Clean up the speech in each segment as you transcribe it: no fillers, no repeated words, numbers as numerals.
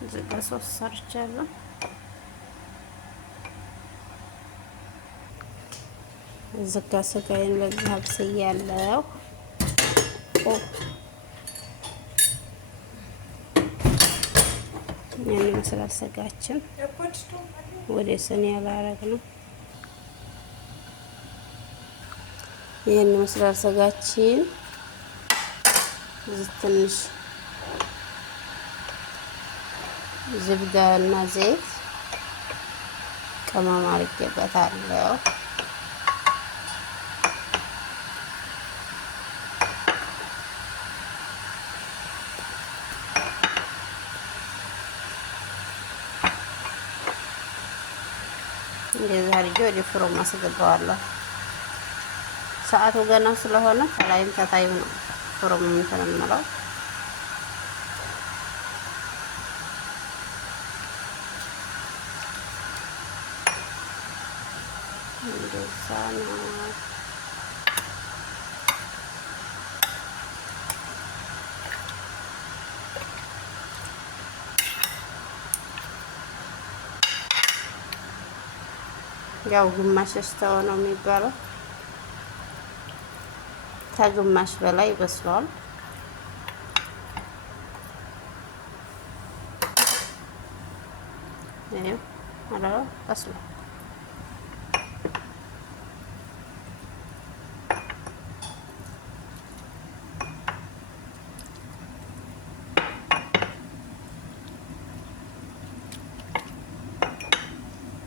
እዚህ ጋር ሶስት ሰርቻለሁ። እዚህ ጋር ስጋዬን በዚህ አብስያለሁ። ያን ይመስላል ስጋችን። ወደ ስኒ ያላረግ ነው። ይሄን ይመስላል ስጋችን። እዚህ ትንሽ ዝብዳ እና ዘይት ቅመም አድርጌበታለሁ። እንደዚህ አድርጌ ወደ ፍሮም አስገባዋለሁ። ሰዓቱ ገና ስለሆነ ከላይም ተታይም ነው ፍሮም እንትን የምለው። እንደዛ ነው። ያው ግማሽ እስተው ነው የሚባለው። ከግማሽ በላይ በስሏል። ይሄው አላ በስሏል።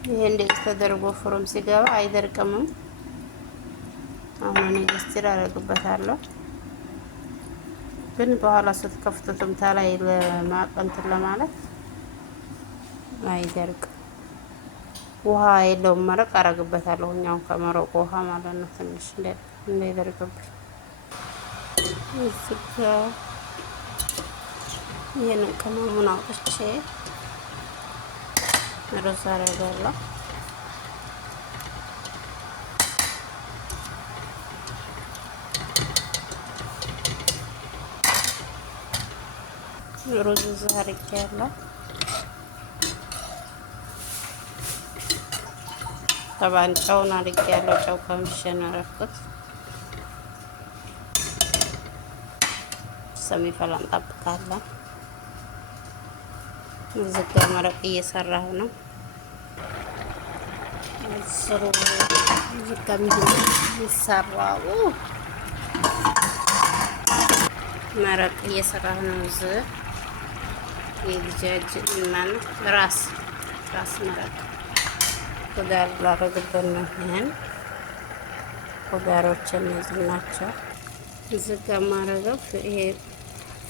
ይሄ እንደዚህ ተደርጎ ፍሮም ሲገባ አይደርቅምም። አሁን እኔ ደስቲር አደርግበታለሁ፣ ግን በኋላ ስትከፍቱትም ታላይ ለማቀንትን ለማለት አይደርቅም። ውሃ የለውም መረቅ አደርግበታለሁ። እኛው ከመረቁ ውሃ ማለት ነው፣ ትንሽ እንዳይደርቅብኝ። እዚህ ጋር ይሄንን ቅመሙን አውጥቼ ሩዝ አደርጋለሁ። ሩዝ እዚህ አድርጌያለሁ። ጠባን ጨውን አድርጌያለሁ። ጨው ቀምሼ ነው ያደረኩት። እስከሚፈላ እንጠብቃለን። እዚህ ጋር መረቅ እየሰራሁ ነው። እዚህ ጋር የሚሰራው መረቅ እየሰራሁ ነው። እዚህ የልጃጅ ማለት ራስ መረቅ ኩዳር ላደርግበት ነው። ይሄን ኩዳሮች እነዚህ ናቸው። እዚህ ጋር ማረገው ይሄ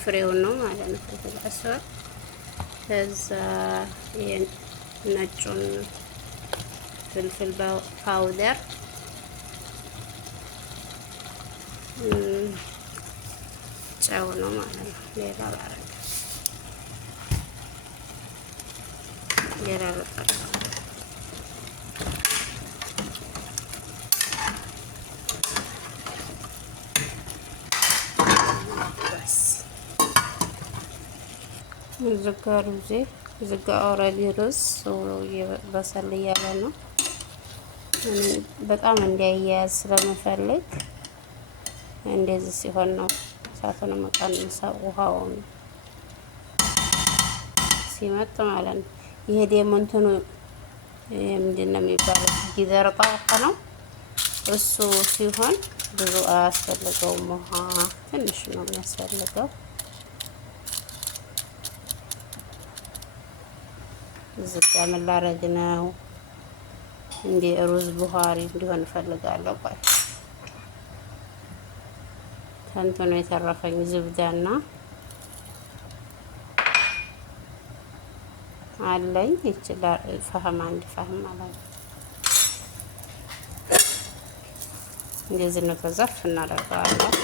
ፍሬው ነው ማለት ነው። ፍልፍል ከዛ ይሄን ነጩን ፍልፍል ፓውደር ጨው ነው ማለት ነው። ሌላ ባረግ ሌላ በቃ ዝጋ ሩዜ ዝጋ ኦሬዲ ሩዝ በሰል እያለ ነው። በጣም እንዲያያዝ ስለምፈልግ እንደዚህ ሲሆን ነው እሳቱን መቀነሰው፣ ውሃውን ሲመጥ ማለት ነው። ይሄ ደግሞ እንትኑ ምንድን ነው የሚባለው? ጊዘርጣ ነው እሱ ሲሆን ብዙ አያስፈልገውም። ውሃ ትንሽ ነው የሚያስፈልገው። እዚህ ጋር ምን ላደርግ ነው? እንደ ሩዝ ቡኻሪ እንዲሆን እፈልጋለሁ። ቆይ ከእንትኑ የተረፈኝ ዝብዳና አለኝ። ይችላል ፈህም አንድ ፈህም ማለት ነው። እንደዚህ ነው ተዘፍ እናደርገዋለን።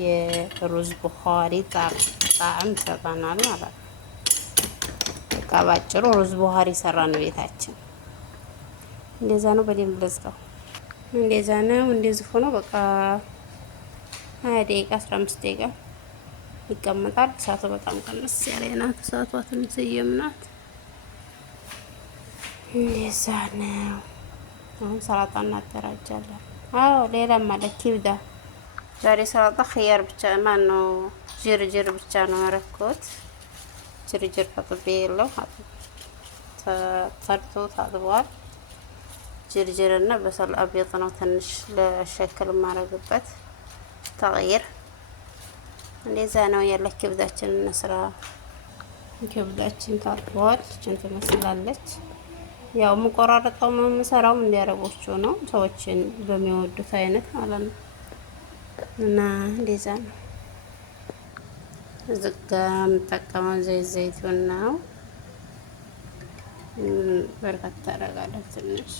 የሩዝ ቡኻሪ ጣዕም ይሰጠናል ማለት ነው። በቃ ባጭሩ ሩዝ ቡኻሪ ሰራን ቤታችን። እንደዛ ነው። በደንብ ለዝቀው እንደዛ ነው። እንደዚህ ሆኖ በቃ 20 ደቂቃ 15 ደቂቃ ይቀመጣል። እሳቱ በጣም ቀንስ ያለ ናት። እሳቷ ትንሽዬም ናት። እንደዛ ነው። አሁን ሰላጣ እናደራጃለን። አዎ ሌላም አለ ኪብዳ። ዛሬ ሰላጣ ኸያር ብቻ ማን ነው ጅርጅር ብቻ ነው ያረኩት። ጅርጅር ታጥቤ የለው ተፈርቶ ታጥቧል። ጅርጅርና በሰል አብየጥ ነው ትንሽ ለሸክል ማረግበት ተغير እንደዛ ነው ያለ። ኪብዳችን እንስራ። ኪብዳችን ታጥቧል። እችን ትመስላለች። ያው መቆራረጣው የምሰራው እንዲያረቦቹ ነው ሰዎችን በሚወዱት አይነት ማለት ነው። እና እንደዛ ነው። ዝጋ የምጠቀመው ዘይቱን ነው። በርካታ ታደርጋለህ ትንሽ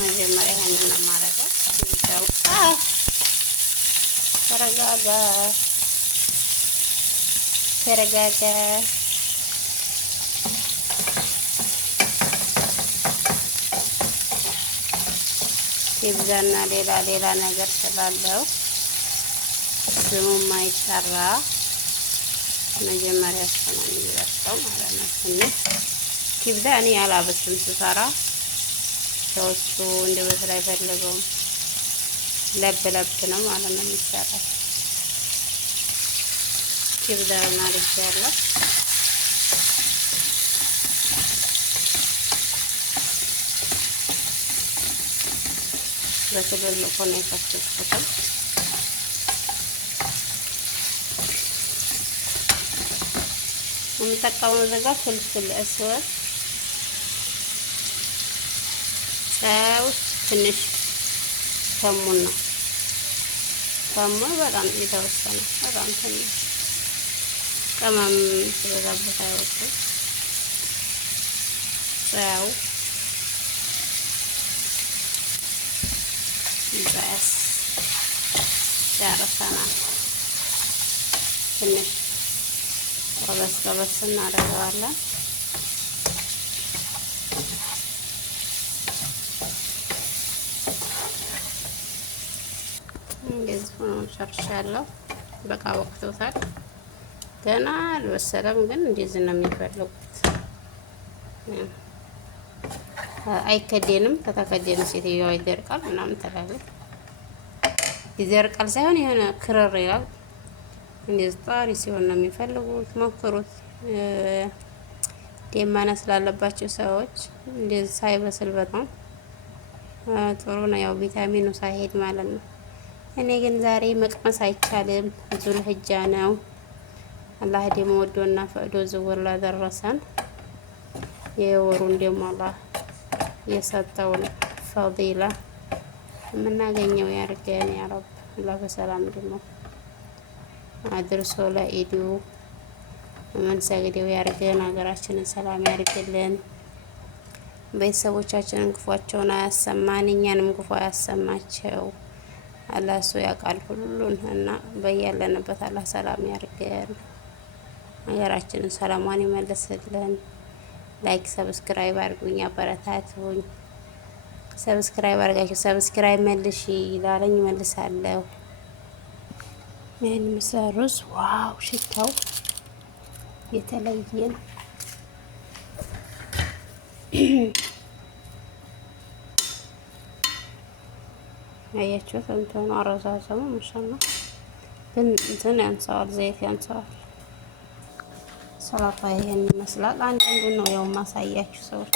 መጀመሪያ ይሄንን ነው የማደርገው። ተረጋጋ ተረጋጋ። ኪብዛና ሌላ ነገር ስላለው ስሙ ማይጠራ መጀመሪያ ነው የሚበስለው ማለት ነው። ትንሽ ኪብዛ እኔ ያላበስም ስሰራ ሰዎቹ እንዲበስል አይፈልገውም። ለብ ነው ማለት ነው የሚሰራው። ኪብዛውን አድርጌያለሁ። በትልልቁ ነው የከተፍኩት። የምጠቀመው ዘጋ ፍልፍል እስወድ፣ ጨው፣ ትንሽ ከሙን ነው። ከሙን በጣም የተወሰነ በጣም ትንሽ ቅመም ሲበዛበት አይወጡም። ጨው በስ ጨርሰናል። ትንሽ ጠበስ እናደርገዋለን። እንደዚህ ሆኖ ጨርሻለሁ። በቃ ወቅቶታል። ገና አልበሰለም፣ ግን እንደዚህ ነው የሚፈልጉት። አይከደንም። ከተከደነ ሴትዮዋ ይደርቃል ምናምን ትላለች። ይደርቃል ሳይሆን የሆነ ክርር ይላል። እንደዚህ ጣሪ ሲሆን ነው የሚፈልጉት። ሞክሩት። ደም ማነስ ስላለባቸው ሰዎች እንደዚህ ሳይበስል በጣም ጥሩ ነው። ያው ቪታሚኑ ሳይሄድ ማለት ነው። እኔ ግን ዛሬ መቅመስ አይቻልም። ዙል ህጃ ነው። አላህ ደግሞ ወዶና ፈቅዶ ዝውር ላደረሰን የወሩን ደግሞ አላህ የሰጠውን ፈዲላ የምናገኘው ያርገን ያ ረብ። አላህ በሰላም ደግሞ አድርሶ ለኢዱ የምንሰግደው ያርገን። ሀገራችንን ሰላም ያርግልን። ቤተሰቦቻችንን ክፏቸውን አያሰማን፣ እኛንም ክፉ አያሰማቸው። አላህ እሱ ያውቃል ሁሉን እና በያለንበት አላህ ሰላም ያርገን። ሀገራችንን ሰላሟን ይመልስልን። ላይክ ሰብስክራይብ አድርጉኝ፣ አበረታቱኝ። ሰብስክራይብ አድርጋችሁ ሰብስክራይብ መልሽ ይላለኝ መልሳለሁ። ምን ምሰሩስ? ዋው ሽታው የተለየ ነው። አያችሁት? እንትኑ አረዛዘሙ ማሻአላ ግን እንትን ያንሰዋል፣ ዘይት ያንሰዋል። ሰላጣ ይሄን ይመስላል። አንዳንዱ ነው ያው ማሳያችሁ ሰዎች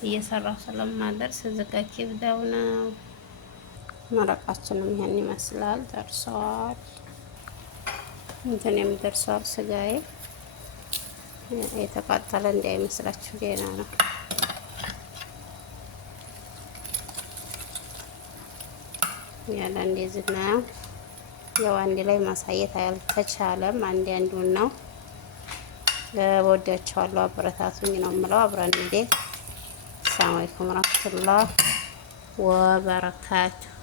እየሰራሁ ስለማደርስ ዝጋ ኪብዳው ነው። መረቃችንም ይሄን ይመስላል። ደርሰዋል። እንትን የምደርሰዋል። ስጋዬ የተቃጠለ እንዳይመስላችሁ ገና ነው። ያለ እንደዚህ ነው። ያው አንድ ላይ ማሳየት አልተቻለም። አንዱን ነው። ወዳችኋለሁ። አበረታቱኝ ነው የምለው። አብረን እንዴ። ሰላም አለይኩም ወራህመቱላህ ወበረካቱሁ